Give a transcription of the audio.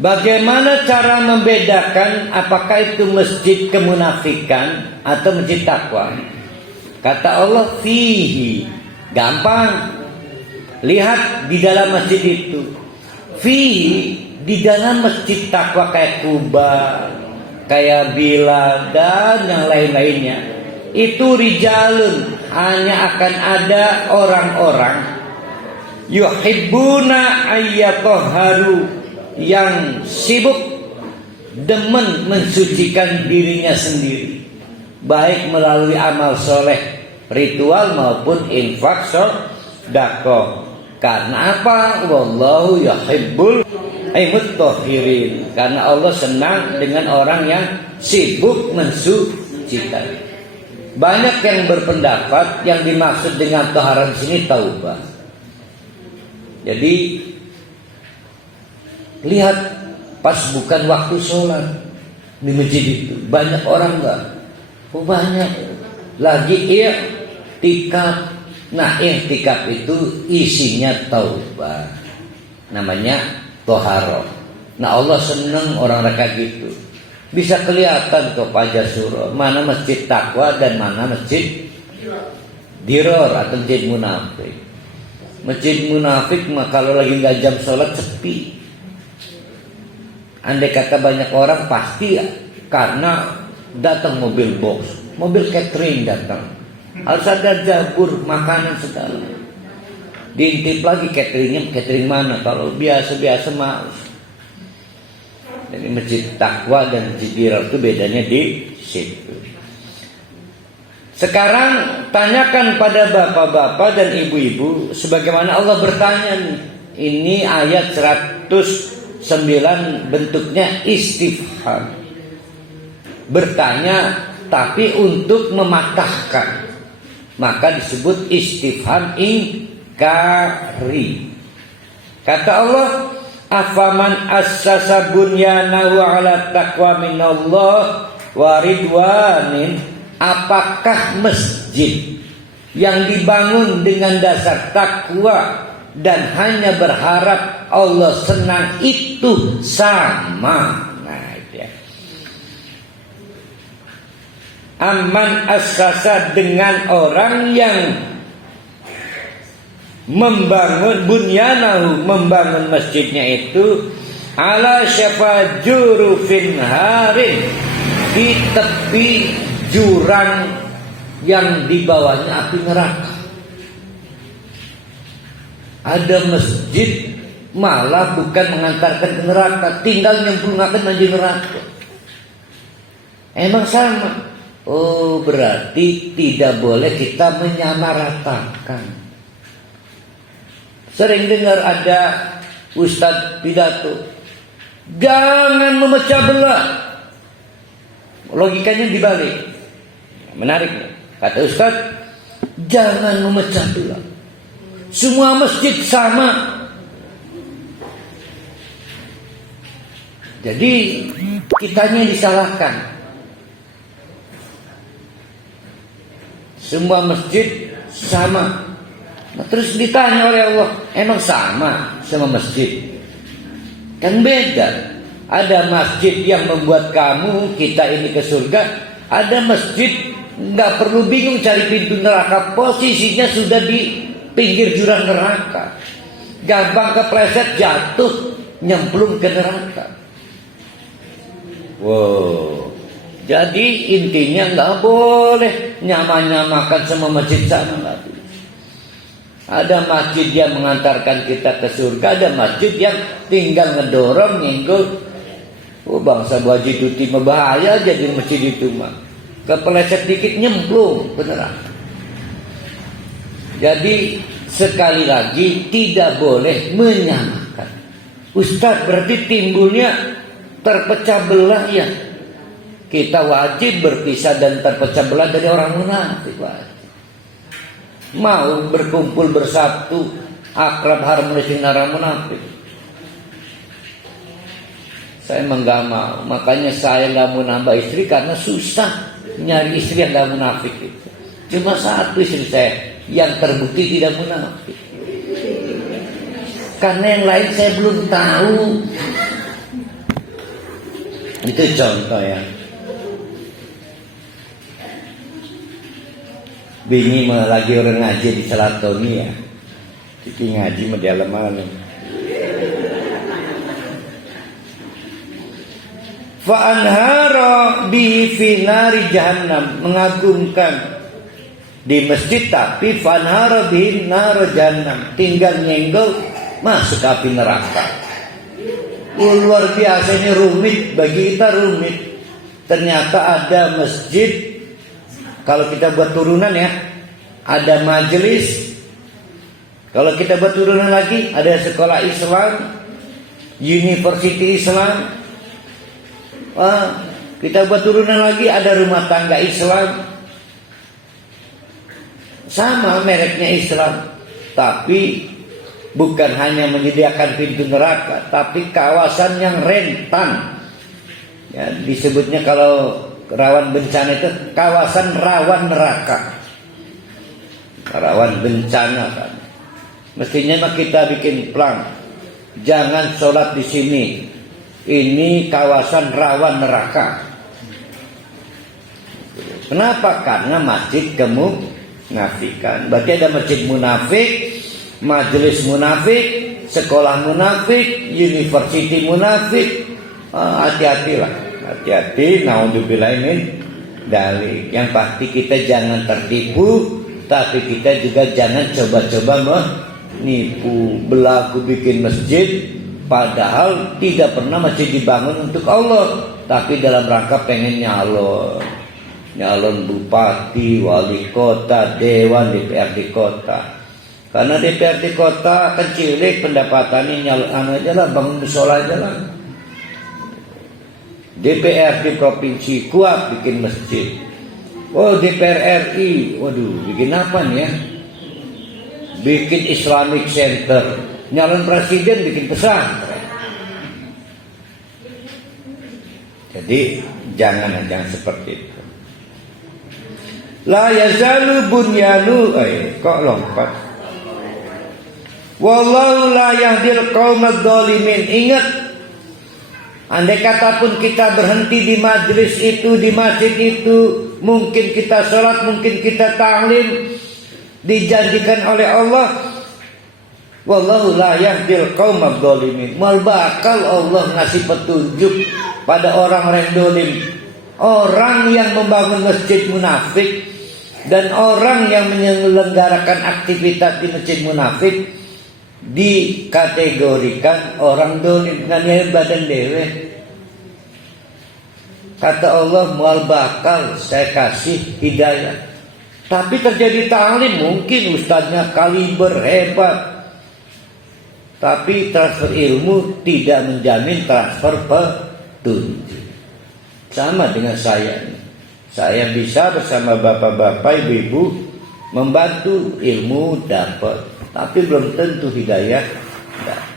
Bagaimana cara membedakan apakah itu masjid kemunafikan atau masjid takwa? Kata Allah, fihi. Gampang. Lihat di dalam masjid itu. Fihi, di dalam masjid takwa kayak Kuba, kayak Bilal dan yang lain-lainnya. Itu rijalun, hanya akan ada orang-orang yuhibbuna ayyatahharu, yang sibuk demen mensucikan dirinya sendiri, baik melalui amal soleh, ritual maupun infak sedekah. Karena apa? Wallahu yuhibbul mutahhirin. Karena Allah senang dengan orang yang sibuk mensucikan. Banyak yang berpendapat yang dimaksud dengan taharah di sini taubah. Jadi lihat pas bukan waktu sholat di masjid itu banyak orang enggak? Oh banyak. Lagi i'tikaf. Nah i'tikaf itu isinya taubah. Namanya toharoh. Nah Allah senang orang mereka gitu. Bisa kelihatan kok pada surah mana masjid takwa dan mana masjid diror atau masjid munafik. Masjid munafik mah kalau lagi nggak jam sholat sepi. Andai kata banyak orang pasti karena datang mobil box, mobil catering datang. Harus ada jabur makanan segala. Diintip lagi cateringnya, catering mana? Kalau biasa-biasa males. Jadi masjid takwa dan masjid diror itu bedanya di situ. Sekarang tanyakan pada bapak-bapak dan ibu-ibu sebagaimana Allah bertanya nih. Ini ayat 109 bentuknya istifham. Bertanya tapi untuk mematahkan. Maka disebut istifham ingkari. Kata Allah, afaman assasa bunyanahu ala taqwa minallah wa ridwanin. Apakah masjid yang dibangun dengan dasar takwa dan hanya berharap Allah senang itu sama? Nah, ya. Aman assasa dengan orang yang membangun bunyanahu, membangun masjidnya itu ala syafa jurufin harin, di tepi jurang yang di bawahnya api neraka. Ada masjid malah bukan mengantarkan ke neraka, tinggal nyemplungkan menuju neraka. Emang sama? Oh, berarti tidak boleh kita menyamaratakan. Sering dengar ada ustadz pidato, jangan memecah belah. Logikanya dibalik. Menarik, kata Ustaz, jangan memecah belah. Semua masjid sama. Jadi kitanya disalahkan. Semua masjid sama. Nah, terus ditanya oleh Allah, emang sama masjid? Kan beda. Ada masjid yang membuat kamu, kita ini ke surga. Ada masjid nggak perlu bingung cari pintu neraka, posisinya sudah di pinggir jurang neraka, gampang kepleset jatuh nyemplung ke neraka. Wow, jadi intinya nggak boleh nyamakan sama masjid sana, nggak boleh. Ada masjid yang mengantarkan kita ke surga, ada masjid yang tinggal ngedorong nyenggol. Oh, bangsa Bu Haji Tuti bahaya jadi masjid itu mah. Kepeleset dikit nyemplung beneran. Jadi sekali lagi tidak boleh menyamakan. Ustaz, berarti timbulnya terpecah belah ya. Kita wajib berpisah dan terpecah belah dari orang munafik. Mau berkumpul bersatu akrab harmonis dengan orang munafik. Saya enggak mau. Makanya saya enggak mau nambah istri karena susah nyari istri yang enggak munafik itu. Cuma satu istri saya yang terbukti tidak munafik. Karena yang lain saya belum tahu. Itu contoh ya. Bini lagi orang ngaji di Selatoni ya. Jadi ngaji mah di alam-alam. Fa'anhara bi finari jahannam, mengagumkan di masjid tapi fa'anhara bi nar jahannam, tinggal nyenggol masuk api neraka. Luar biasa, ini rumit bagi kita, rumit. Ternyata ada masjid, kalau kita buat turunan ya, ada majelis. Kalau kita buat turunan lagi, ada sekolah Islam, university Islam. Kita buat turunan lagi, ada rumah tangga Islam. Sama mereknya Islam, tapi bukan hanya menyediakan pintu neraka, tapi kawasan yang rentan. Ya, disebutnya kalau rawan bencana itu kawasan rawan neraka. Rawan bencana kan. Mestinya mah kita bikin plan. Jangan sholat di sini. Ini kawasan rawan neraka. Kenapa? Karena masjid kemunafikan. Berarti ada masjid munafik, majelis munafik, sekolah munafik, university munafik. Hati-hatilah, hati-hati. Naudzubillah min dzalik. Yang pasti kita jangan tertipu, tapi kita juga jangan coba-coba menipu. Berlaku bikin masjid, padahal tidak pernah masjid dibangun untuk Allah, tapi dalam rangka pengen nyalon bupati, wali kota, dewan, DPRD kota. Karena DPRD kota kecil pendapatannya nyalon aja lah, bangun musola aja lah. DPRD provinsi kuat bikin masjid. Oh, DPR RI, waduh, bikin apa nih ya? Bikin Islamic Center. Nyalon presiden bikin pesantren. Jadi jangan seperti itu. La yazalu bunyanu, kok lompat. Wallahu la yahdil qaumad dzalimin. Ingat, andai kata pun kita berhenti di majelis itu, di masjid itu, mungkin kita sholat, mungkin kita ta'lim, dijanjikan oleh Allah, wallahu la yahdil qaumad dzalimin. Mal bakal Allah ngasih petunjuk pada orang-orang dolim, orang yang membangun masjid munafik dan orang yang menyelenggarakan aktivitas di masjid munafik dikategorikan orang dolim. Nganiaya badan dewe. Kata Allah, mual bakal saya kasih hidayah. Tapi terjadi ta'lim, mungkin ustadznya kaliber hebat, tapi transfer ilmu tidak menjamin transfer petunjuk. Sama dengan saya. Saya bisa bersama bapak-bapak, ibu-ibu membantu ilmu dapat, tapi belum tentu hidayah dapat.